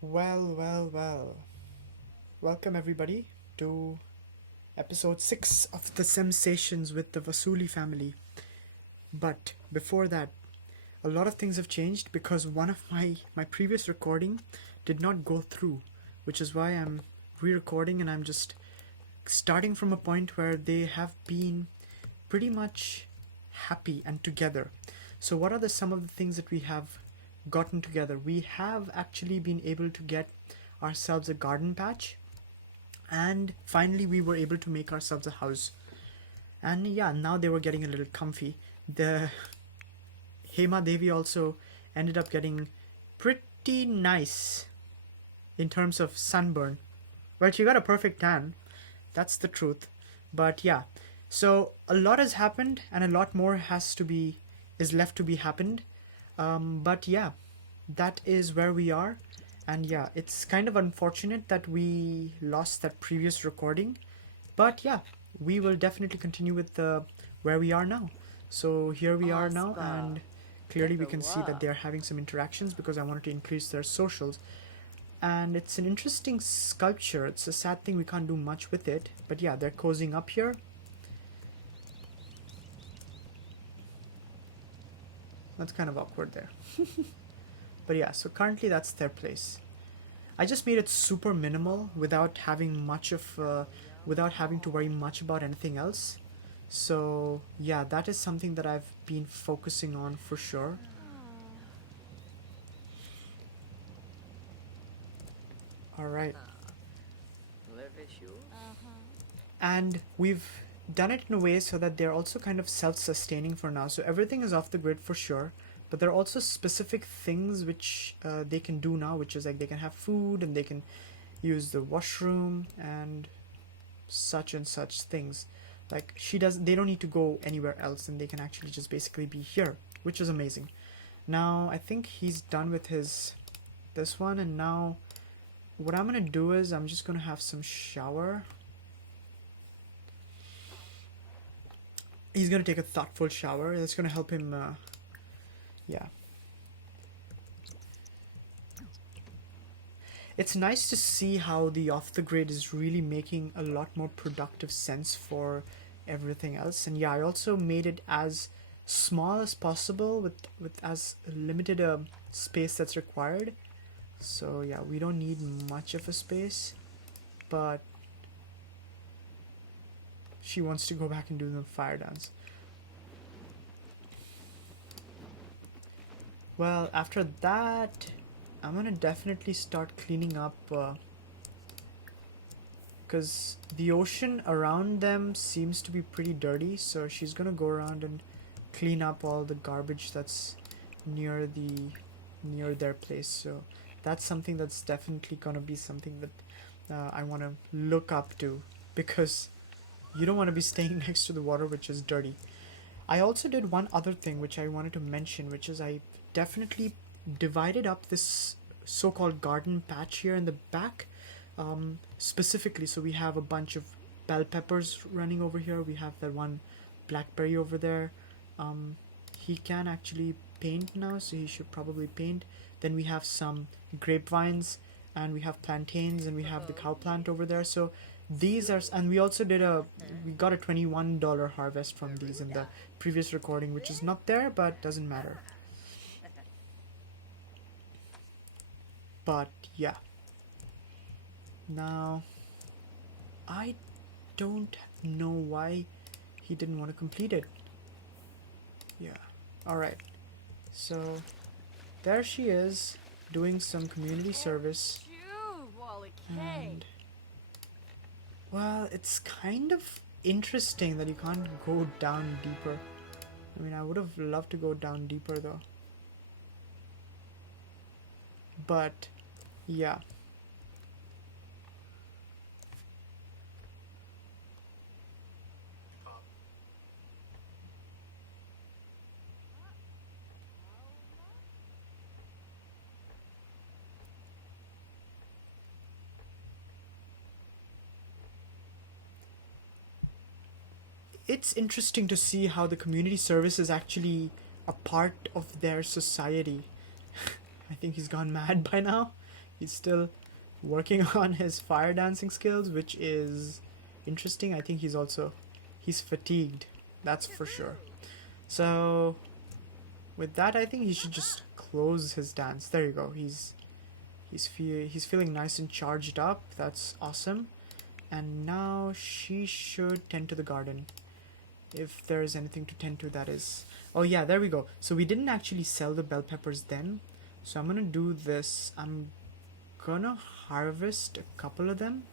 Well. Welcome everybody to episode 6 of the Sensations with the Vasuli family. But before that, a lot of things have changed because one of my previous recording did not go through, which is why I'm re-recording and I'm just starting from a point where they have been pretty much happy and together. So what are some of the things that we have gotten together? We have actually been able to get ourselves a garden patch, and finally we were able to make ourselves a house. And yeah, now they were getting a little comfy. The Hema Devi also ended up getting pretty nice in terms of sunburn. Well, she got a perfect tan, that's the truth. But yeah, so a lot has happened and a lot more is left to be happened. But yeah, that is where we are. And yeah, it's kind of unfortunate that we lost that previous recording. But yeah, we will definitely continue with the where we are now. So here we are now, and clearly we can see that they're having some interactions because I wanted to increase their socials. And it's an interesting sculpture. It's a sad thing we can't do much with it. But yeah, they're cozying up here. That's kind of awkward there. But yeah, so currently that's their place. I just made it super minimal without having to worry much about anything else. So yeah, that is something that I've been focusing on for sure. All right. And we've done it in a way so that they're also kind of self-sustaining for now. So everything is off the grid for sure, but there are also specific things which they can do now, which is like they can have food and they can use the washroom and such things. Like they don't need to go anywhere else, and they can actually just basically be here, which is amazing. Now I think he's done with this one, and now what I'm gonna do is I'm just gonna have some shower. He's gonna take a thoughtful shower. That's gonna help him. Yeah. It's nice to see how the off the grid is really making a lot more productive sense for everything else. And yeah, I also made it as small as possible with as limited a space that's required. So yeah, we don't need much of a space, but she wants to go back and do the fire dance. Well, after that, I'm gonna definitely start cleaning up because the ocean around them seems to be pretty dirty, so she's gonna go around and clean up all the garbage that's near their place. So that's something that's definitely gonna be something that I want to look up to, because you don't want to be staying next to the water which is dirty. I also did one other thing which I wanted to mention, which is I definitely divided up this so-called garden patch here in the back, specifically. So we have a bunch of bell peppers running over here. We have that one blackberry over there. He can actually paint now, so he should probably paint. Then we have some grapevines, and we have plantains, and we have the cow plant over there. So these are, and we also we got a $21 harvest from these in the previous recording, which is not there, but doesn't matter. But yeah, now I don't know why he didn't want to complete it. Yeah, alright, so there she is doing some community service. And well, it's kind of interesting that you can't go down deeper. I mean, I would have loved to go down deeper though. But yeah. It's interesting to see how the community service is actually a part of their society. I think he's gone mad by now. He's still working on his fire dancing skills, which is interesting. I think he's fatigued. That's for sure. So with that, I think he should just close his dance. There you go. He's feeling nice and charged up. That's awesome. And now she should tend to the garden. If there is anything to tend to, that is. Oh yeah, there we go. So we didn't actually sell the bell peppers then. So I'm gonna do this. I'm gonna harvest a couple of them.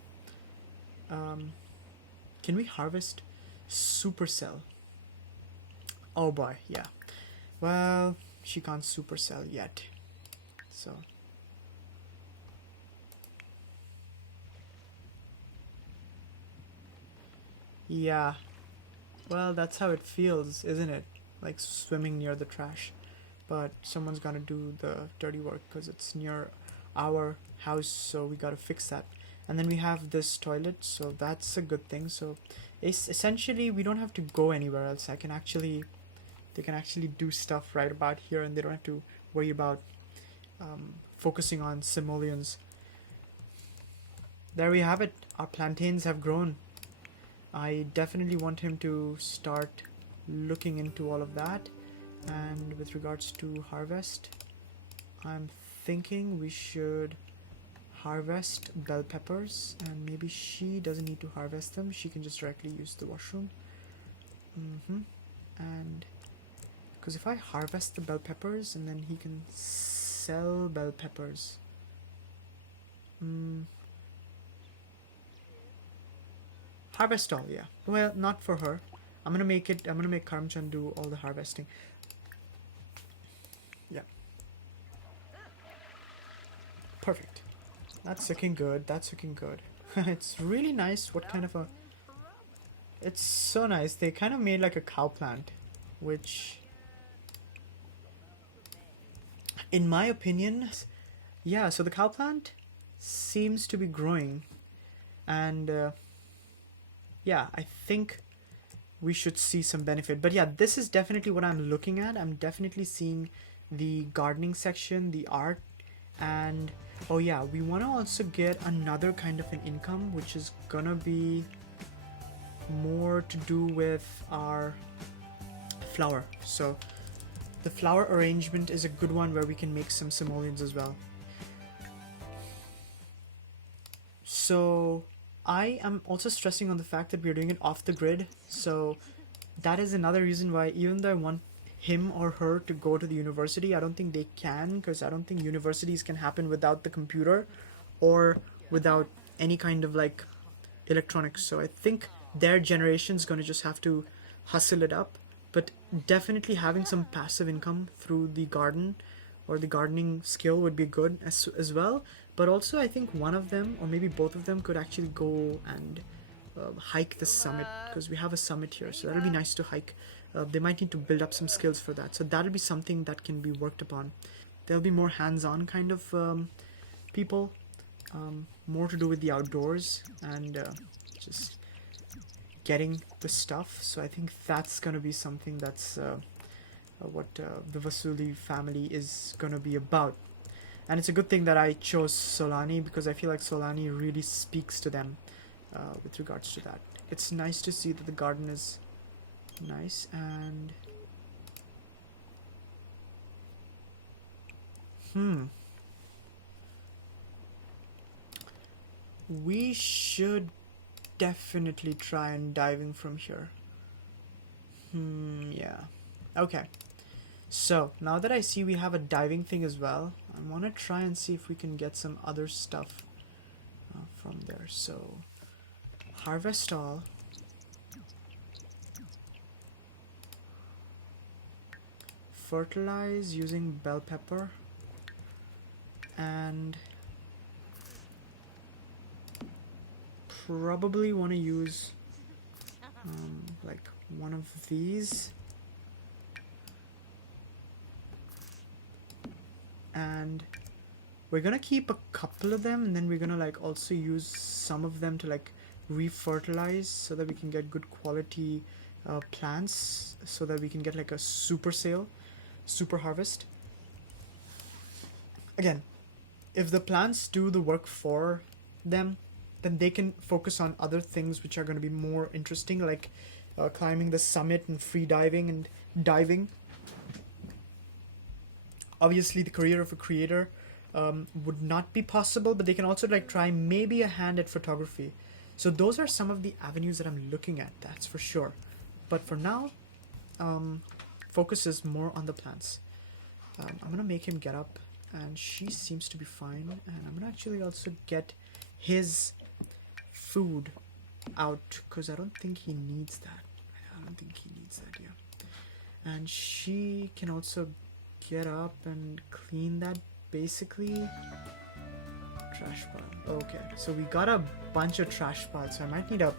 Can we harvest supercell? Oh boy, yeah. Well, she can't supercell yet. So yeah. Well, that's how it feels, isn't it? Like swimming near the trash. But someone's gonna do the dirty work because it's near our house, so we gotta fix that. And then we have this toilet, so that's a good thing. So it's essentially we don't have to go anywhere else. They can actually do stuff right about here, and they don't have to worry about focusing on simoleons. There we have it. Our plantains have grown. I definitely want him to start looking into all of that. And with regards to harvest, I'm thinking we should harvest bell peppers, and maybe she doesn't need to harvest them. She can just directly use the washroom. And because if I harvest the bell peppers and then he can sell bell peppers. Harvest all, yeah. Well, not for her. I'm gonna make Karamchand do all the harvesting. Yeah. Perfect. That's looking good. That's looking good. It's really nice. What kind of a... It's so nice. They kind of made like a cow plant, which, in my opinion, yeah, so the cow plant seems to be growing. And yeah, I think we should see some benefit. But yeah, this is definitely what I'm looking at. I'm definitely seeing the gardening section, the art, and oh yeah, we want to also get another kind of an income, which is gonna be more to do with our flower. So the flower arrangement is a good one where we can make some simoleons as well. So I am also stressing on the fact that we're doing it off the grid. So that is another reason why, even though I want him or her to go to the university, I don't think they can, because I don't think universities can happen without the computer or without any kind of like electronics. So I think their generation's going to just have to hustle it up. But definitely having some passive income through the garden or the gardening skill would be good as well. But also I think one of them or maybe both of them could actually go and hike the summit, because we have a summit here, so that'll be nice to hike. They might need to build up some skills for that, so that'll be something that can be worked upon. There'll be more hands-on kind of people, more to do with the outdoors and just getting the stuff. So I think that's gonna be something that's what the Vasuli family is gonna be about. And it's a good thing that I chose Solani, because I feel like Solani really speaks to them with regards to that. It's nice to see that the garden is nice. And we should definitely try and diving from here. Yeah. Okay. So now that I see we have a diving thing as well, I want to try and see if we can get some other stuff from there. So harvest all. Fertilize using bell pepper. And probably want to use like one of these. And we're gonna keep a couple of them, and then we're gonna like also use some of them to like re-fertilize so that we can get good quality plants, so that we can get like a super harvest. Again, if the plants do the work for them, then they can focus on other things which are going to be more interesting, like climbing the summit and free diving and diving. Obviously, the career of a creator would not be possible, but they can also like try maybe a hand at photography. So those are some of the avenues that I'm looking at, that's for sure. But for now, focus is more on the plants. I'm gonna make him get up, and she seems to be fine. And I'm gonna actually also get his food out, because I don't think he needs that. I don't think he needs that, yeah. And she can also get up and clean that, basically. Trash pile. Okay, so we got a bunch of trash piles, so I might need a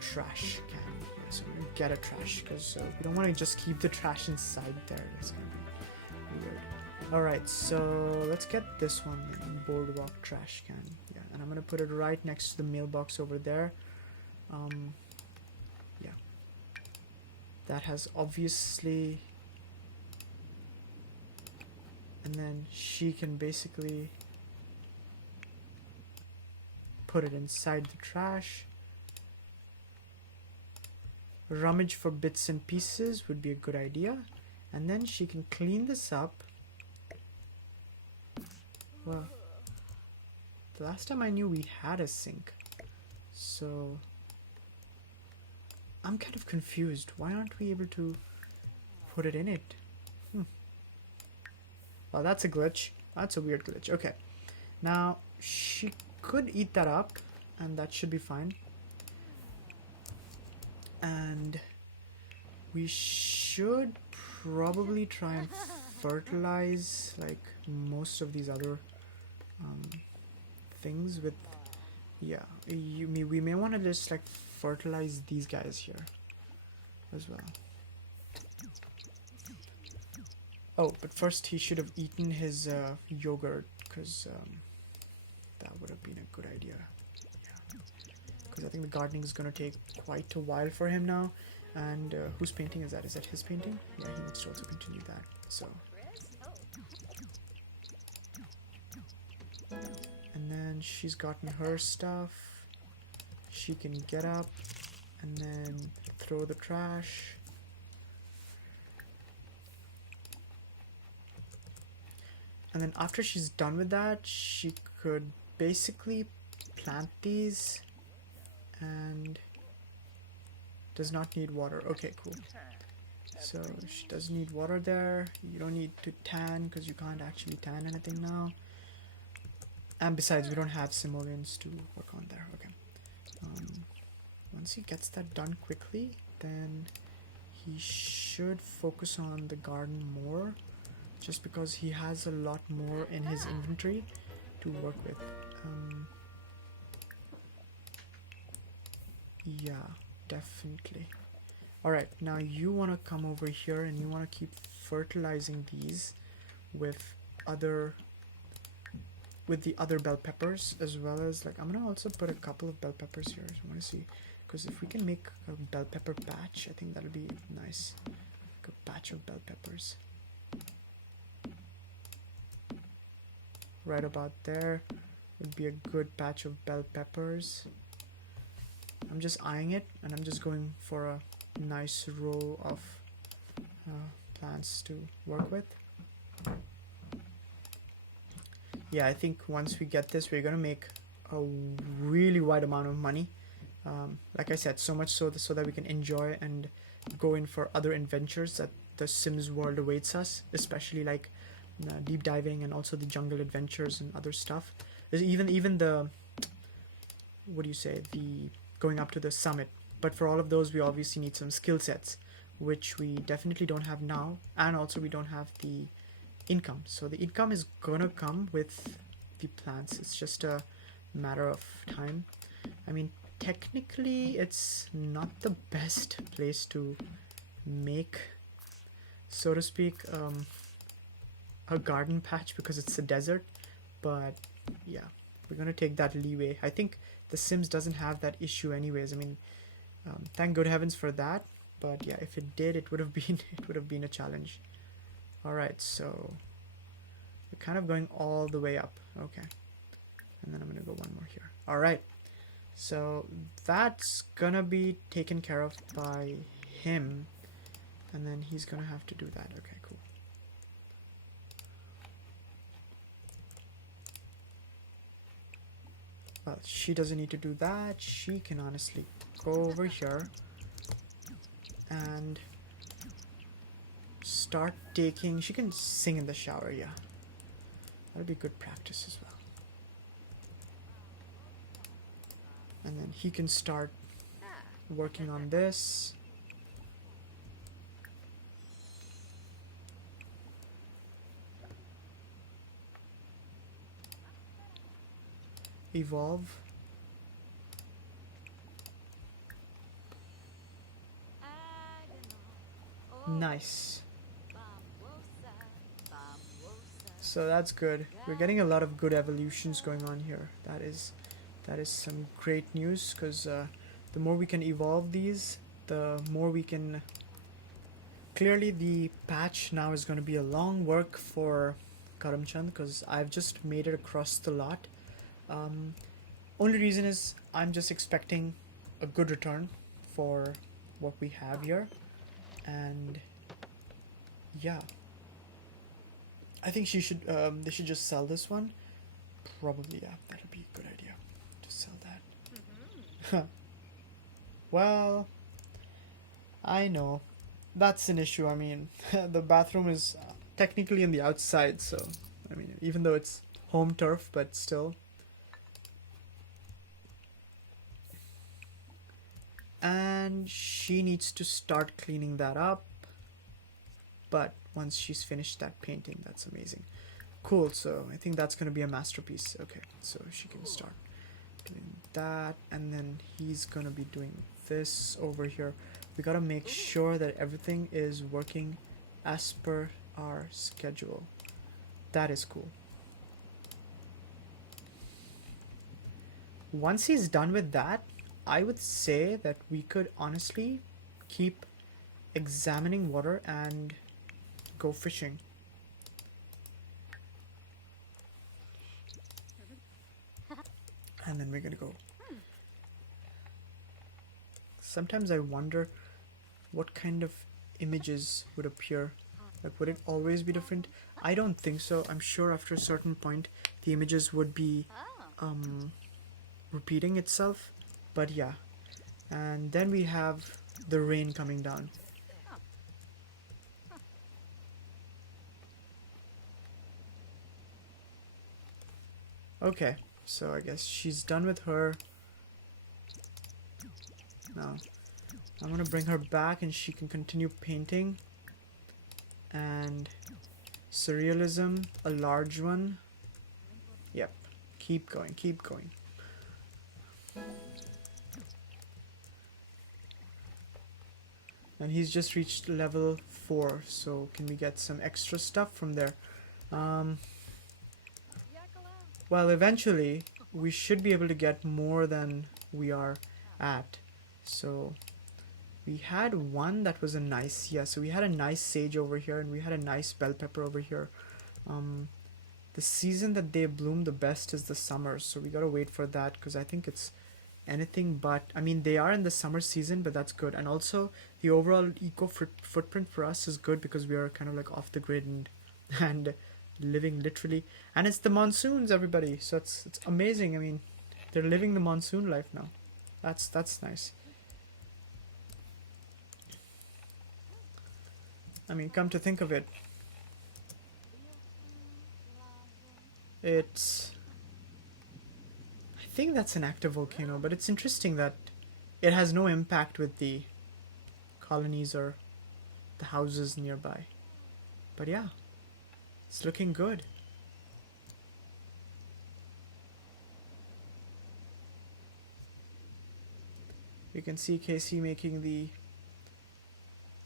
trash can. Yeah, so I'm gonna get a trash, because we don't want to just keep the trash inside there. That's gonna be weird. Alright, so let's get this one then. Boardwalk trash can. Yeah, and I'm gonna put it right next to the mailbox over there. Yeah. That has obviously... And then she can basically put it inside the trash. Rummage for bits and pieces would be a good idea. And then she can clean this up. Well, the last time I knew we had a sink. So I'm kind of confused. Why aren't we able to put it in it? Well, that's a glitch. That's a weird glitch. Okay. Now, she could eat that up, and that should be fine. And we should probably try and fertilize, like, most of these other things with... Yeah, we may want to just, like, fertilize these guys here as well. Oh, but first he should have eaten his yogurt, because that would have been a good idea. Yeah, because I think the gardening is going to take quite a while for him now. And whose painting is that? Is that his painting? Yeah, he needs to also continue that. So, and then she's gotten her stuff. She can get up and then throw the trash. And then after she's done with that, she could basically plant these, and does not need water. Okay, cool. So she doesn't need water there. You don't need to tan, because you can't actually tan anything now. And besides, we don't have simoleons to work on there. Okay. Once he gets that done quickly, then he should focus on the garden more, just because he has a lot more in his inventory to work with. Yeah, definitely. Alright, now you want to come over here and you want to keep fertilizing these with the other bell peppers, as well as, like, I'm gonna also put a couple of bell peppers here. I want to see, because if we can make a bell pepper patch, I think that'll be nice. Like a patch of bell peppers. Right about there would be a good patch of bell peppers. I'm just eyeing it, and I'm just going for a nice row of plants to work with. Yeah, I think once we get this, we're gonna make a really wide amount of money. Like I said, so much so that we can enjoy and go in for other adventures that the Sims world awaits us, especially like deep diving and also the jungle adventures and other stuff. There's even the, what do you say, the going up to the summit. But for all of those, we obviously need some skill sets, which we definitely don't have now, and also we don't have the income. So the income is gonna come with the plants. It's just a matter of time. I mean, technically it's not the best place to make, so to speak, a garden patch, because it's a desert. But yeah, we're gonna take that leeway. I think the Sims doesn't have that issue anyways. I mean, thank good heavens for that. But yeah, if it did, it would have been a challenge. All right, so we're kind of going all the way up. Okay. And then I'm gonna go one more here. Alright. So that's gonna be taken care of by him. And then he's gonna have to do that. Okay, cool. Well, she doesn't need to do that. She can honestly go over here and start taking... She can sing in the shower, yeah. That'll be good practice as well. And then he can start working on this. Evolve. Nice. So that's good. We're getting a lot of good evolutions going on here. That is some great news, because the more we can evolve these, the more we can... Clearly the patch now is going to be a long work for Karamchand, because I've just made it across the lot. Only reason is I'm just expecting a good return for what we have here, and yeah, I think they should just sell this one. Probably, yeah, that'll be a good idea to sell that. Well, I know that's an issue. I mean, the bathroom is technically on the outside, so I mean, even though it's home turf, but still. And she needs to start cleaning that up, but once she's finished that painting, that's amazing. Cool, so I think that's gonna be a masterpiece. Okay, so she can start doing that, and then he's gonna be doing this over here. We gotta make sure that everything is working as per our schedule. That is cool. Once he's done with that, I would say that we could honestly keep examining water and go fishing. And then we're gonna go. Sometimes I wonder what kind of images would appear. Like, would it always be different? I don't think so. I'm sure after a certain point the images would be repeating itself. But yeah. And then we have the rain coming down. Okay, so I guess she's done with her. Now, I'm gonna bring her back and she can continue painting. And surrealism, a large one. Yep, keep going, keep going. And he's just reached level 4, so can we get some extra stuff from there? Well, eventually we should be able to get more than we are at. So we had one that was a nice, yeah, so we had a nice sage over here, and we had a nice bell pepper over here. The season that they bloom the best is the summer, so we gotta wait for that, because I think it's anything but, I mean, they are in the summer season, but that's good. And also the overall eco footprint for us is good, because we are kind of like off the grid and living literally, and it's the monsoons, everybody, so it's amazing. I mean, they're living the monsoon life now. That's nice. I mean, come to think of it, it's, I think that's an active volcano, but it's interesting that it has no impact with the colonies or the houses nearby. But yeah, it's looking good. You can see Casey making the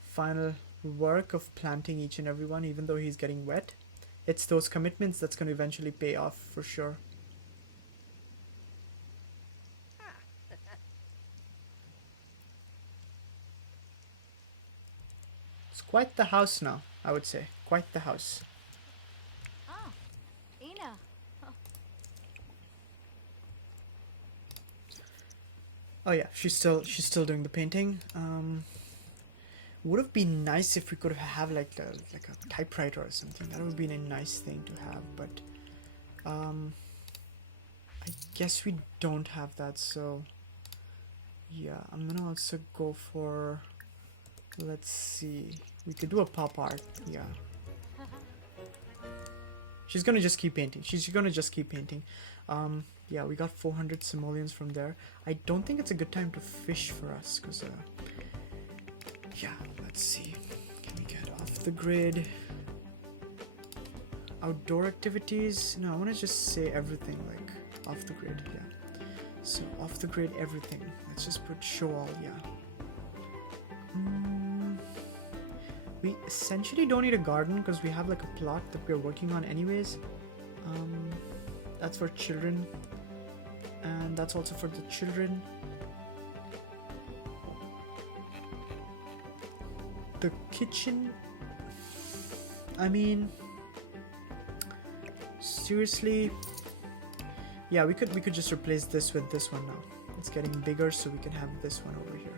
final work of planting each and every one, even though he's getting wet. It's those commitments that's going to eventually pay off for sure. It's quite the house now, I would say. Quite the house. Oh yeah, she's still doing the painting. Would have been nice if we could have like a typewriter or something. That would have been a nice thing to have, but um, I guess we don't have that. So yeah, I'm gonna also go for. Let's see. We could do a pop art. Yeah. She's gonna just keep painting. She's gonna just keep painting. Yeah, we got 400 simoleons from there. I don't think it's a good time to fish for us, because, yeah, let's see. Can we get off the grid? Outdoor activities? No, I want to just say everything, like, off the grid, yeah. So, off the grid, everything. Let's just put show all, yeah. We essentially don't need a garden because we have like a plot that we're working on anyways. That's for children, and that's also for the children. The kitchen, I mean, seriously, yeah, we could just replace this with this one now. It's getting bigger, so we can have this one over here.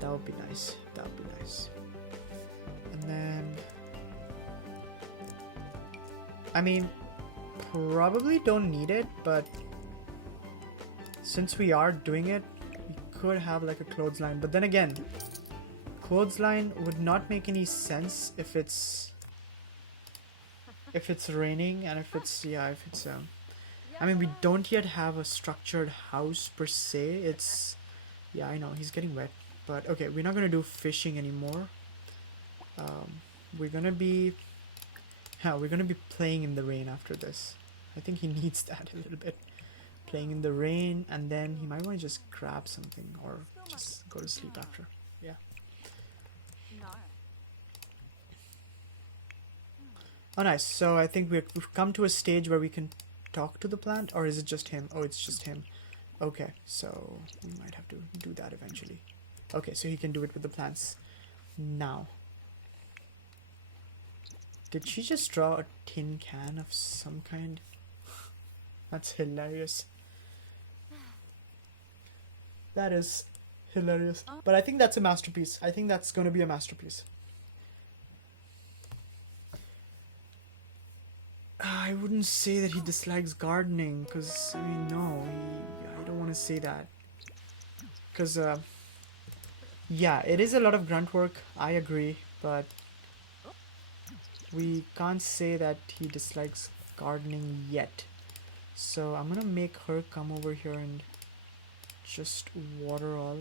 That would be nice. That would be nice. And then, I mean, probably don't need it, but since we are doing it, we could have like a clothesline. But then again, clothesline would not make any sense if it's raining, and if it's I mean, we don't yet have a structured house per se. It's, yeah, I know he's getting wet, but okay, we're not gonna do fishing anymore. We're gonna be playing in the rain after this. I think he needs that a little bit. Playing in the rain, and then he might want to just grab something or just go to sleep after. Yeah. Oh, nice. So I think we've come to a stage where we can talk to the plant, or is it just him? Oh, it's just him. Okay, so we might have to do that eventually. Okay, so he can do it with the plants now. Did she just draw a tin can of some kind? That's hilarious. That is hilarious. But I think that's a masterpiece. I think that's going to be a masterpiece. I wouldn't say that he dislikes gardening, because, I mean, no, I don't want to say that. Because, yeah, it is a lot of grunt work, I agree, but we can't say that he dislikes gardening yet. So I'm gonna make her come over here and just water all.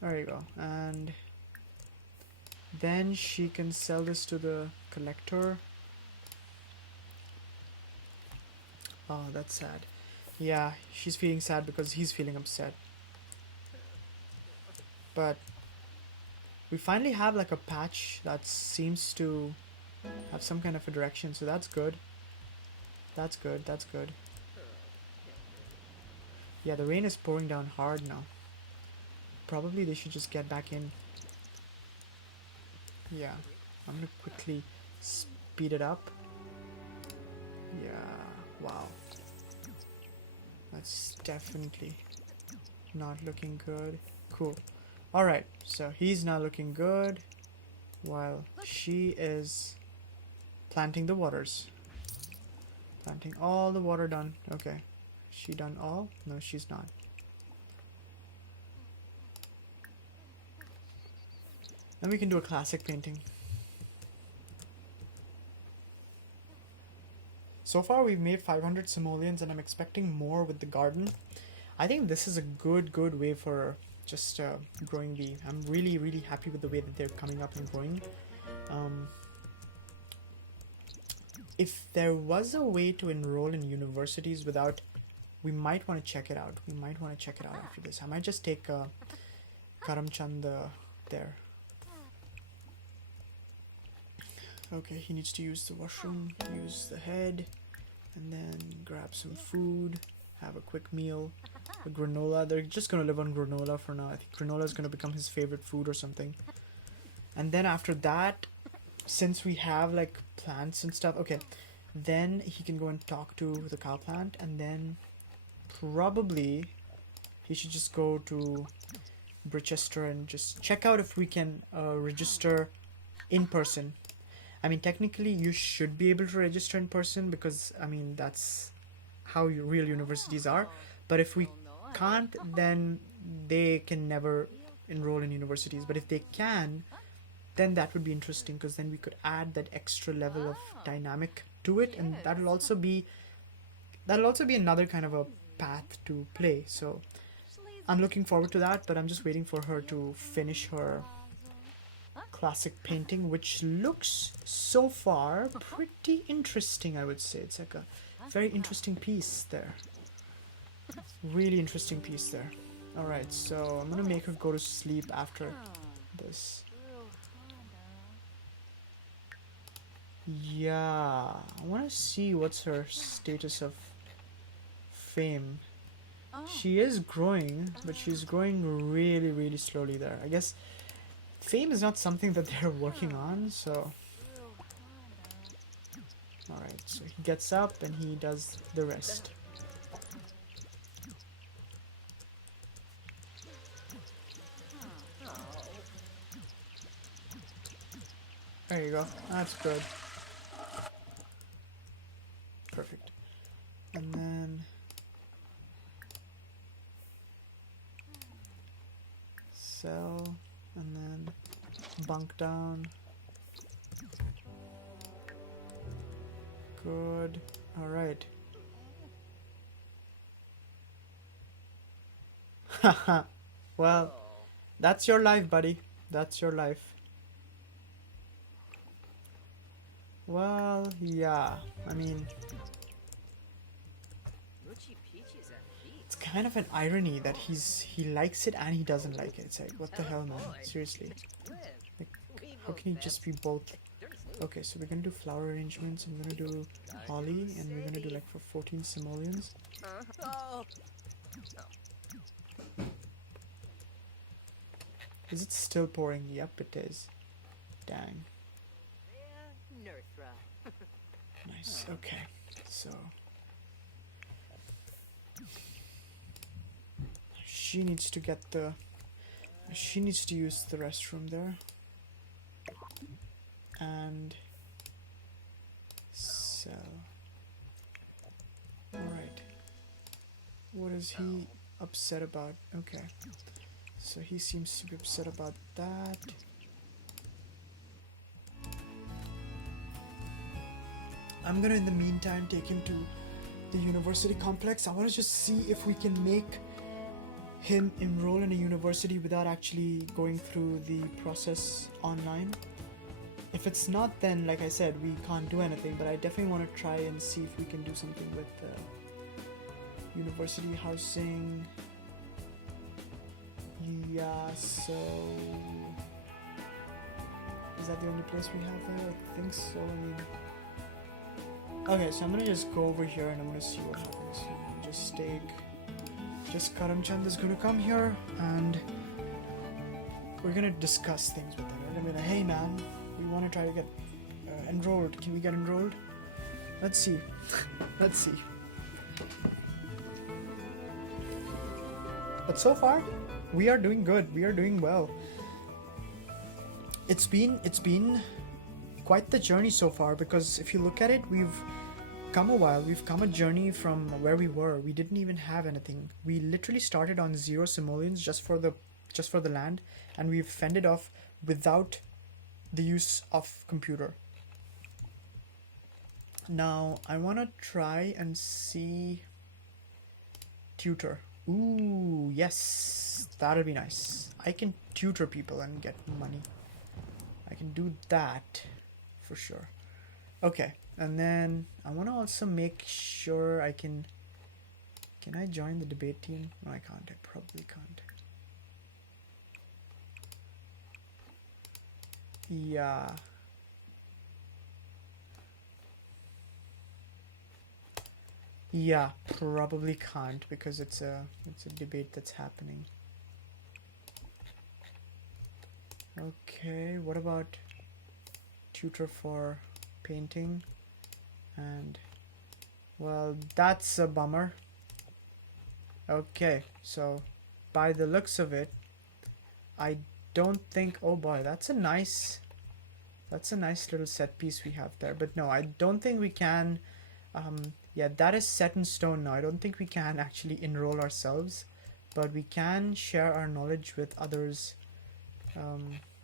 There you go. And then she can sell this to the collector. Oh, that's sad. Yeah, she's feeling sad because he's feeling upset. But we finally have like a patch that seems to have some kind of a direction, so that's good. That's good, that's good. Yeah, the rain is pouring down hard now. Probably they should just get back in. Yeah, I'm gonna quickly speed it up. Yeah, wow. That's definitely not looking good. Cool. Alright, so he's now looking good while she is planting the waters. Planting all the water done. Okay. She done all? No, she's not. Then we can do a classic painting. So far we've made 500 simoleons and I'm expecting more with the garden. I think this is a good way for just growing bee. I'm really happy with the way that they're coming up and growing. If there was a way to enroll in universities without, we might want to check it out. We might want to check it out after this. I might just take Karamchand there. Okay, he needs to use the washroom, use the head, and then grab some food, have a quick meal, a granola. They're just gonna live on granola for now. I think granola is gonna become his favorite food or something. And then after that, since we have like plants and stuff, okay, then he can go and talk to the cow plant, and then probably he should just go to Brichester and just check out if we can register in person. I mean, technically, you should be able to register in person because, I mean, that's how real universities are. But if we can't, then they can never enroll in universities. But if they can, then that would be interesting because then we could add that extra level of dynamic to it, and that'll also be another kind of a path to play. So I'm looking forward to that, but I'm just waiting for her to finish her classic painting, which looks so far pretty interesting, I would say. It's like a very interesting piece there. Really interesting piece there. Alright, so I'm gonna make her go to sleep after this. Yeah, I wanna see what's her status of fame. She is growing, but she's growing really, really slowly there. I guess fame is not something that they're working on, so... Alright, so he gets up and he does the rest. There you go. That's good. Perfect. And then... sell, and then bunk down. Good. Alright. Haha. Well, that's your life, buddy. That's your life. Well, yeah. I mean, it's kind of an irony that he likes it and he doesn't like it. It's like, what the hell, man? Seriously. Like, how can he just be both? Okay, so we're gonna do flower arrangements, I'm gonna do holly, and we're gonna do like for 14 simoleons. Is it still pouring? Yep, it is. Dang. Nice, okay. So... she needs to get the... she needs to use the restroom there. And... sell. Alright. What is he upset about? Okay. So he seems to be upset about that. I'm gonna in the meantime take him to the university complex. I want to just see if we can make him enroll in a university without actually going through the process online. If it's not, then like I said, we can't do anything, but I definitely want to try and see if we can do something with university housing. Yeah, so... is that the only place we have there? I think so. I mean... okay, so I'm gonna just go over here and I'm gonna see what happens. Just take... just Karamchand is gonna come here and we're gonna discuss things with them. We're gonna be like, hey man, we wanna try to get enrolled. Can we get enrolled? Let's see. Let's see. But so far, we are doing good. We are doing well. It's been quite the journey so far, because if you look at it, we've come a while. We've come a journey from where we were. We didn't even have anything. We literally started on 0 simoleons just for the land, and we've fended off without the use of computer. Now I want to try and see tutor. Ooh, yes, that'll be nice. I can tutor people and get money. I can do that for sure. Okay, and then I want to also make sure I can... can I join the debate team? No, I can't. I probably can't. Yeah. Yeah, probably can't because it's a debate that's happening. Okay, what about tutor for painting, and well, that's a bummer. Okay, so by the looks of it, I don't think, oh boy, that's a nice little set piece we have there. But no, I don't think we can, yeah, that is set in stone now. I don't think we can actually enroll ourselves, but we can share our knowledge with others.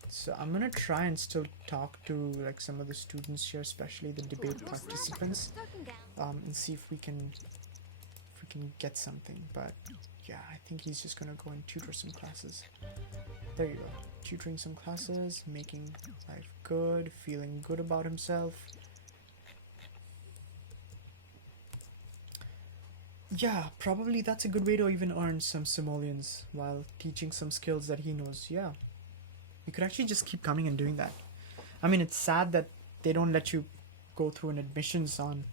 So I'm gonna try and still talk to like some of the students here, especially the debate participants, and see if we can get something. But yeah, I think he's just gonna go and tutor some classes. There you go, tutoring some classes, making life good, feeling good about himself. Yeah, probably that's a good way to even earn some simoleons while teaching some skills that he knows. Yeah, you could actually just keep coming and doing that. I mean, it's sad that they don't let you go through an admissions on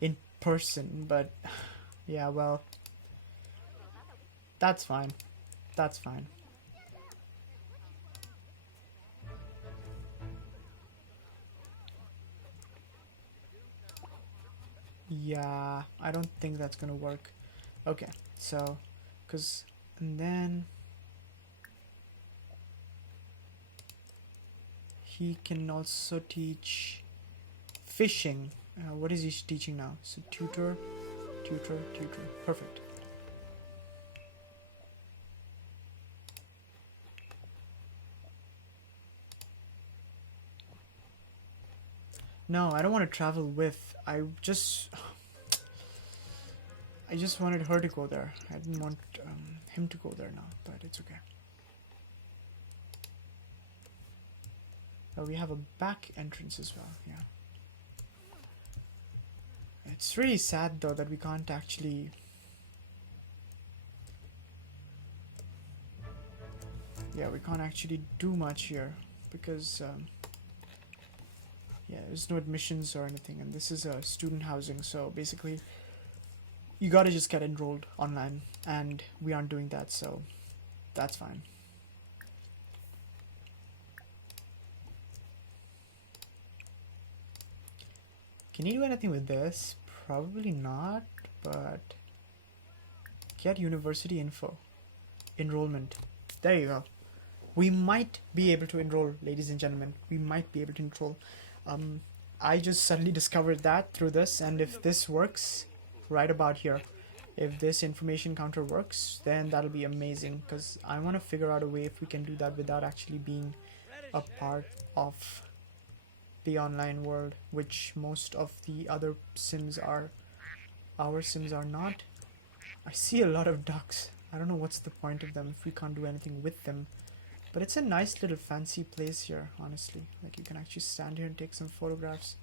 in person, but yeah, well, that's fine. That's fine. Yeah, I don't think that's gonna work. Okay, so, and then he can also teach fishing. What is he teaching now? So tutor, tutor, tutor. Perfect. No, I don't want to travel with. I just wanted her to go there. I didn't want him to go there now, but it's okay. Oh, we have a back entrance as well, yeah. It's really sad though that we can't actually... Yeah, we can't actually do much here because yeah, there's no admissions or anything, and this is a student housing, so basically you gotta just get enrolled online, and we aren't doing that, so that's fine. Can you do anything with this? Probably not, but get university info. Enrollment. There you go. We might be able to enroll, ladies and gentlemen. We might be able to enroll. I just suddenly discovered that through this, and if this works right about here, if this information counter works, then that'll be amazing, because I want to figure out a way if we can do that without actually being a part of the online world, which most of the other sims are. Our sims are not. I see a lot of ducks. I don't know what's the point of them if we can't do anything with them. But it's a nice little fancy place here, honestly. Like, you can actually stand here and take some photographs.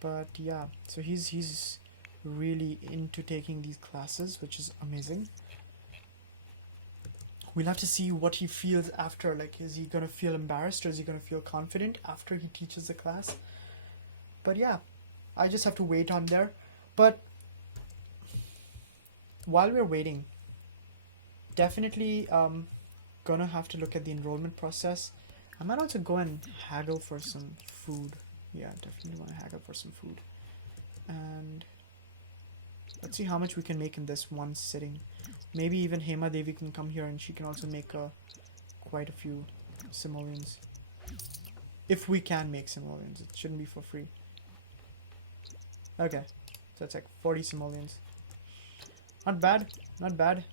But yeah, so he's really into taking these classes, which is amazing. We'll have to see what he feels after. Like, is he gonna feel embarrassed or is he gonna feel confident after he teaches the class? But yeah, I just have to wait on there. But while we're waiting, definitely gonna have to look at the enrollment process. I might also go and haggle for some food. Yeah, definitely want to haggle for some food. And let's see how much we can make in this one sitting. Maybe even Hemadevi can come here and she can also make quite a few simoleons. If we can make simoleons, it shouldn't be for free. Okay, so it's like 40 simoleons. Not bad, not bad.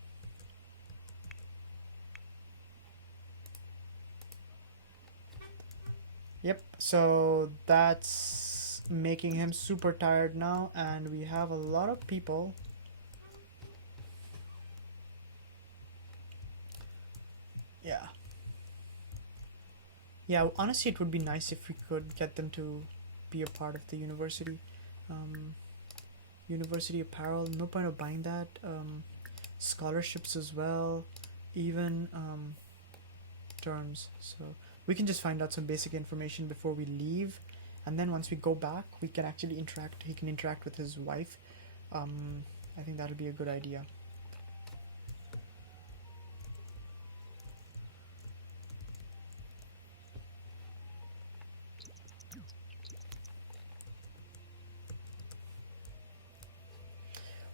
Yep, so that's making him super tired now, and we have a lot of people. Yeah. Yeah, honestly, it would be nice if we could get them to be a part of the university. University apparel, no point of buying that. Scholarships as well, even terms. So we can just find out some basic information before we leave, and then once we go back, we can actually interact. He can interact with his wife. I think that'll be a good idea.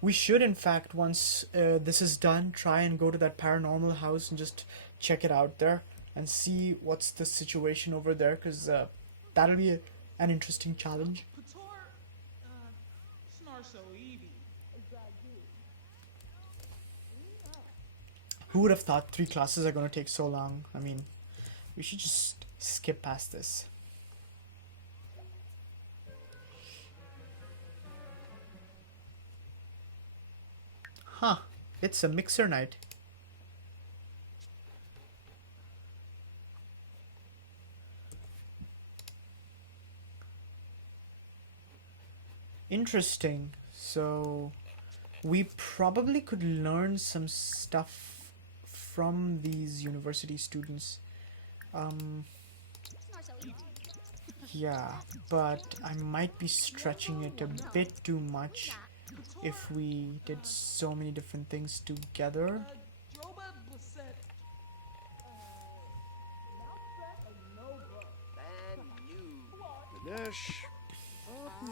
We should, in fact, once this is done, try and go to that paranormal house and just check it out there and see what's the situation over there, because that'll be an interesting challenge. Who would have thought 3 classes are going to take so long? I mean, we should just skip past this. Huh, it's a mixer night. Interesting. So we probably could learn some stuff from these university students. Yeah, but I might be stretching it a bit too much if we did so many different things together.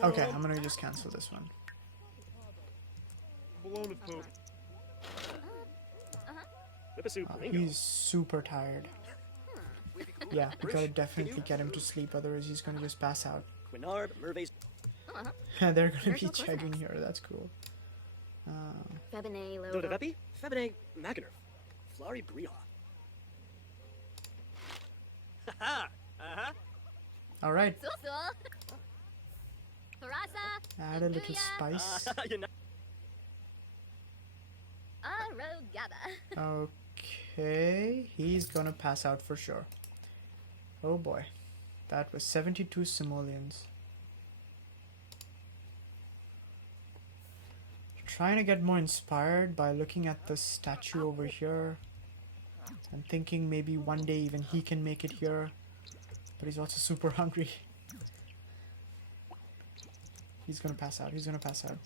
Okay, I'm gonna just cancel this one. He's super tired. Yeah, we gotta definitely get him to sleep, otherwise he's gonna just pass out. They're gonna be checking here, that's cool. Alright. Add a little spice. Okay, he's gonna pass out for sure. Oh boy, that was 72 simoleons. Trying to get more inspired by looking at the statue over here and thinking maybe one day even he can make it here, but he's also super hungry. He's gonna pass out, he's gonna pass out.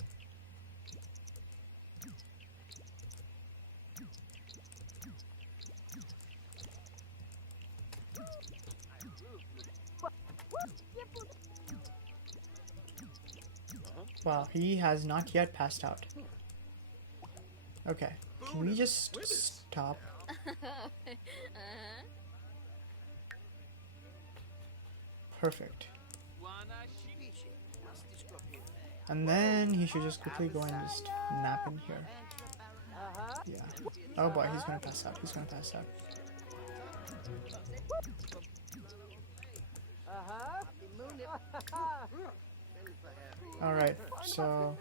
Wow, he has not yet passed out. Okay, can we just stop? Perfect. And then he should just quickly go and just nap in here. Yeah. Oh boy, he's gonna pass out, he's gonna pass out. Alright, so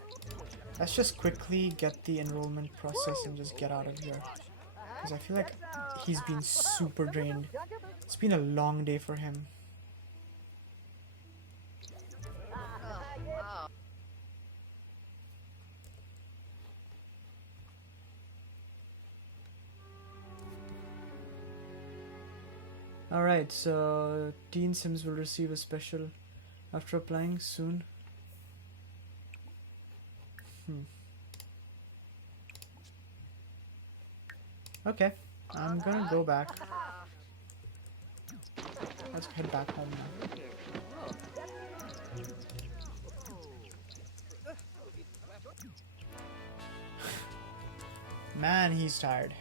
let's just quickly get the enrollment process and just get out of here. Because I feel like he's been super drained. It's been a long day for him. Alright, so Teen Sims will receive a special after applying soon. Okay, I'm gonna go back. Let's head back home now. Man, he's tired.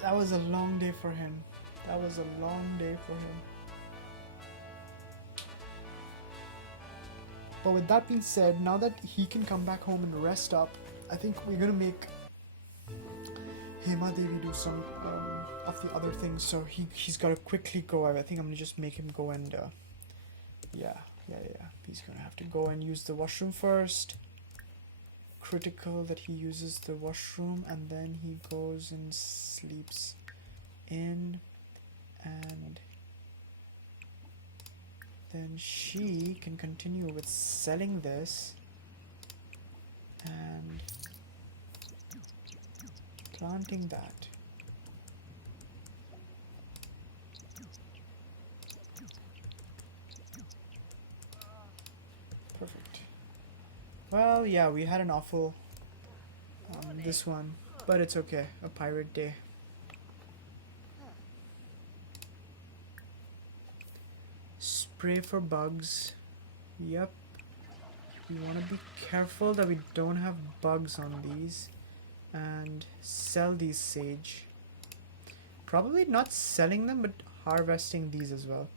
That was a long day for him. That was a long day for him. But with that being said, now that he can come back home and rest up, I think we're gonna make Hemadevi do some of the other things. So he's gotta quickly go. I think I'm gonna just make him go and yeah. He's gonna have to go and use the washroom first. Critical that he uses the washroom, and then he goes and sleeps in, and then she can continue with selling this and planting that. Perfect. Well, yeah, we had an awful this one, but it's okay. A pirate day. Spray for bugs. Yep. We want to be careful that we don't have bugs on these. And sell these sage. Probably not selling them, but harvesting these as well.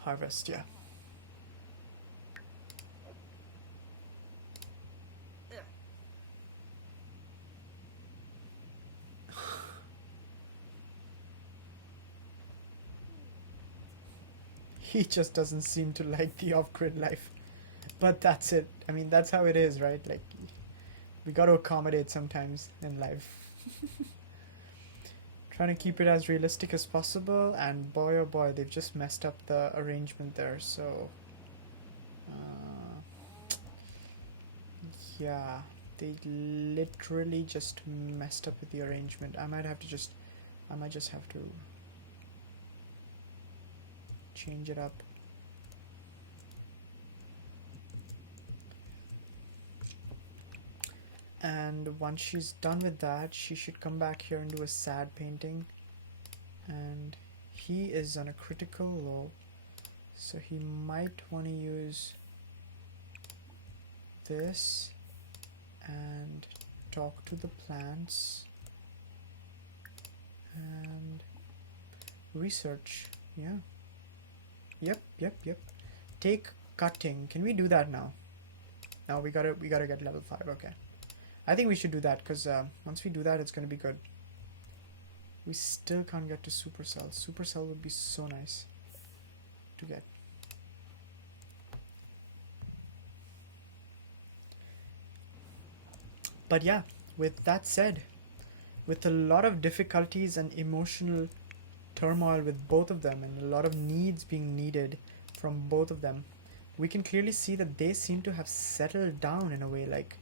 Harvest, yeah. He just doesn't seem to like the off-grid life. But that's it. I mean, that's how it is, right? Like, we got to accommodate sometimes in life. Trying to keep it as realistic as possible, and boy oh boy, they've just messed up the arrangement there, so... yeah, they literally just messed up with the arrangement. I might just have to change it up. And once she's done with that, she should come back here and do a sad painting. And he is on a critical low, so he might want to use this and talk to the plants and research. Yeah. Yep. Take cutting. Can we do that now? No, we gotta get level 5. Okay. I think we should do that, because once we do that, it's gonna be good. We still can't get to supercell. Supercell would be so nice to get. But yeah, with that said, with a lot of difficulties and emotional turmoil with both of them, and a lot of needs being needed from both of them, we can clearly see that they seem to have settled down in a way. Like,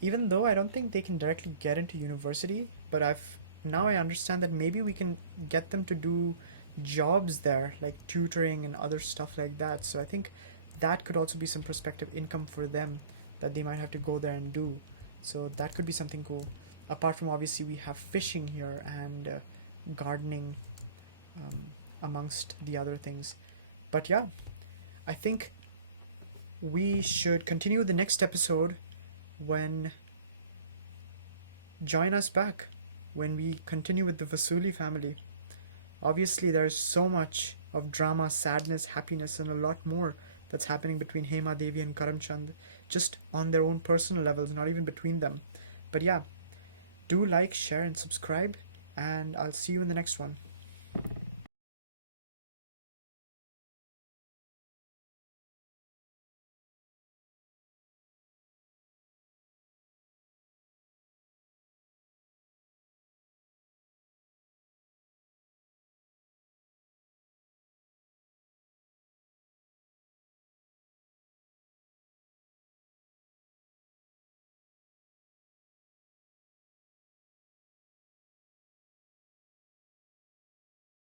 even though I don't think they can directly get into university, but now I understand that maybe we can get them to do jobs there, like tutoring and other stuff like that. So I think that could also be some prospective income for them that they might have to go there and do. So that could be something cool. Apart from, obviously, we have fishing here and gardening, amongst the other things. But yeah, I think we should continue the next episode when join us back when we continue with the Vasuli family. Obviously, there's so much of drama, sadness, happiness, and a lot more that's happening between Hemadevi and Karamchand, just on their own personal levels, not even between them. But yeah, do like, share, and subscribe, and I'll see you in the next one.